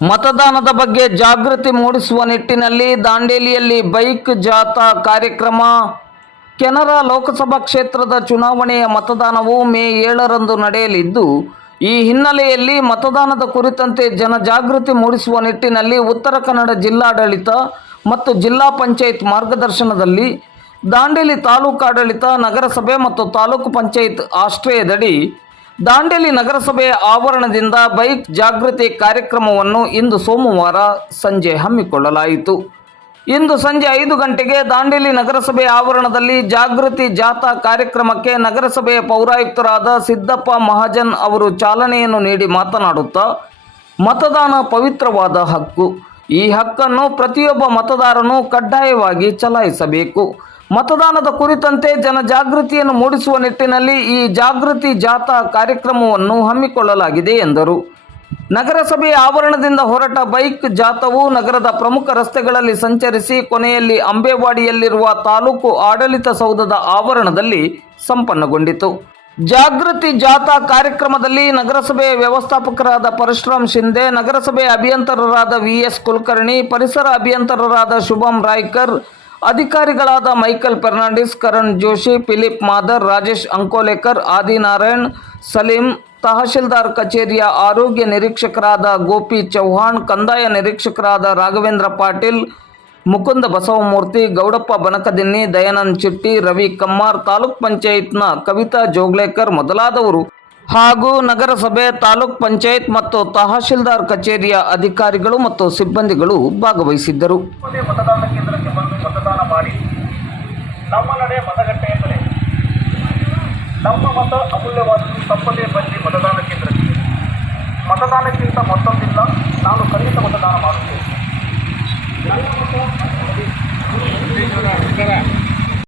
ಮತದಾನದ ಬಗ್ಗೆ ಜಾಗೃತಿ ಮೂಡಿಸುವ ನಿಟ್ಟಿನಲ್ಲಿ ದಾಂಡೇಲಿಯಲ್ಲಿ ಬೈಕ್ ಜಾಥಾ ಕಾರ್ಯಕ್ರಮ. ಕೆನರಾ ಲೋಕಸಭಾ ಕ್ಷೇತ್ರದ ಚುನಾವಣೆಯ ಮತದಾನವು ಮೇ ಏಳರಂದು ನಡೆಯಲಿದ್ದು, ಈ ಹಿನ್ನೆಲೆಯಲ್ಲಿ ಮತದಾನದ ಕುರಿತಂತೆ ಜನಜಾಗೃತಿ ಮೂಡಿಸುವ ನಿಟ್ಟಿನಲ್ಲಿ ಉತ್ತರ ಕನ್ನಡ ಜಿಲ್ಲಾಡಳಿತ ಮತ್ತು ಜಿಲ್ಲಾ ಪಂಚಾಯತ್ ಮಾರ್ಗದರ್ಶನದಲ್ಲಿ ದಾಂಡೇಲಿ ತಾಲೂಕಾಡಳಿತ, ನಗರಸಭೆ ಮತ್ತು ತಾಲೂಕು ಪಂಚಾಯತ್ ಆಶ್ರಯದಡಿ ದಾಂಡೇಲಿ ನಗರಸಭೆಯ ಆವರಣದಿಂದ ಬೈಕ್ ಜಾಗೃತಿ ಕಾರ್ಯಕ್ರಮವನ್ನು ಇಂದು ಸೋಮವಾರ ಸಂಜೆ ಹಮ್ಮಿಕೊಳ್ಳಲಾಯಿತು. ಇಂದು ಸಂಜೆ ಐದು ಗಂಟೆಗೆ ದಾಂಡೇಲಿ ನಗರಸಭೆ ಆವರಣದಲ್ಲಿ ಜಾಗೃತಿ ಜಾಥಾ ಕಾರ್ಯಕ್ರಮಕ್ಕೆ ನಗರಸಭೆಯ ಪೌರಾಯುಕ್ತರಾದ ಸಿದ್ದಪ್ಪ ಮಹಾಜನ್ ಅವರು ಚಾಲನೆಯನ್ನು ನೀಡಿ ಮಾತನಾಡುತ್ತಾ, ಮತದಾನ ಪವಿತ್ರವಾದ ಹಕ್ಕು. ಈ ಹಕ್ಕನ್ನು ಪ್ರತಿಯೊಬ್ಬ ಮತದಾರನು ಕಡ್ಡಾಯವಾಗಿ ಚಲಾಯಿಸಬೇಕು. ಮತದಾನದ ಕುರಿತಂತೆ ಜನಜಾಗೃತಿಯನ್ನು ಮೂಡಿಸುವ ನಿಟ್ಟಿನಲ್ಲಿ ಈ ಜಾಗೃತಿ ಜಾಥಾ ಕಾರ್ಯಕ್ರಮವನ್ನು ಹಮ್ಮಿಕೊಳ್ಳಲಾಗಿದೆ ಎಂದರು. ನಗರಸಭೆಯ ಆವರಣದಿಂದ ಹೊರಟ ಬೈಕ್ ಜಾಥವು ನಗರದ ಪ್ರಮುಖ ರಸ್ತೆಗಳಲ್ಲಿ ಸಂಚರಿಸಿ ಕೊನೆಯಲ್ಲಿ ಅಂಬೇವಾಡಿಯಲ್ಲಿರುವ ತಾಲೂಕು ಆಡಳಿತ ಸೌಧದ ಆವರಣದಲ್ಲಿ ಸಂಪನ್ನಗೊಂಡಿತು. ಜಾಗೃತಿ ಜಾಥಾ ಕಾರ್ಯಕ್ರಮದಲ್ಲಿ ನಗರಸಭೆಯ ವ್ಯವಸ್ಥಾಪಕರಾದ ಪರಶುರಾಮ್ ಶಿಂದೆ ನಗರಸಭೆಯ ಅಭಿಯಂತರರಾದ ವಿ ಎಸ್ ಕುಲಕರ್ಣಿ, ಪರಿಸರ ಅಭಿಯಂತರರಾದ ಶುಭಂ ರಾಯ್ಕರ್ ಅಧಿಕಾರಿಗಳಾದ ಮೈಕಲ್ ಫೆರ್ನಾಂಡಿಸ್, ಕರಣ್ ಜೋಶಿ, ಫಿಲಿಪ್ ಮಾದರ್, ರಾಜೇಶ್ ಅಂಕೋಲೇಕರ್, ಆದಿನಾರಾಯಣ್, ಸಲೀಂ, ತಹಶೀಲ್ದಾರ್ ಕಚೇರಿಯ ಆರೋಗ್ಯ ನಿರೀಕ್ಷಕರಾದ ಗೋಪಿ ಚೌಹಾಣ್, ಕಂದಾಯ ನಿರೀಕ್ಷಕರಾದ ರಾಘವೇಂದ್ರ ಪಾಟೀಲ್, ಮುಕುಂದ ಬಸವಮೂರ್ತಿ, ಗೌಡಪ್ಪ ಬನಕದಿನ್ನಿ, ದಯಾನಂದ್ ಚಿಟ್ಟಿ ರವಿ ಕಮ್ಮಾರ್, ತಾಲೂಕ್ ಪಂಚಾಯತ್ನ ಕವಿತಾ ಜೋಗ್ಲೇಕರ್ ಮೊದಲಾದವರು. ಹಾಗೂ ನಗರಸಭೆ, ತಾಲೂಕ್ ಪಂಚಾಯತ್ ಮತ್ತು ತಹಶೀಲ್ದಾರ್ ಕಚೇರಿಯ ಅಧಿಕಾರಿಗಳು ಮತ್ತು ಸಿಬ್ಬಂದಿಗಳು ಭಾಗವಹಿಸಿದ್ದರು. ನಮ್ಮ ನಡೆ ಮತಗಟ್ಟೆಯಿಂದಲೇ ನಮ್ಮ ಮತ ಅಮೂಲ್ಯವಾದದ್ದು ತಪ್ಪದೇ ಬಂದಿ ಮತದಾನ ಕೇಂದ್ರಕ್ಕೆ ಮತದಾನಕ್ಕಿಂತ ಮತ್ತೊಂದಿಲ್ಲ, ನಾನು ಖಂಡಿತ ಮತದಾನ ಮಾಡುತ್ತೇನೆ.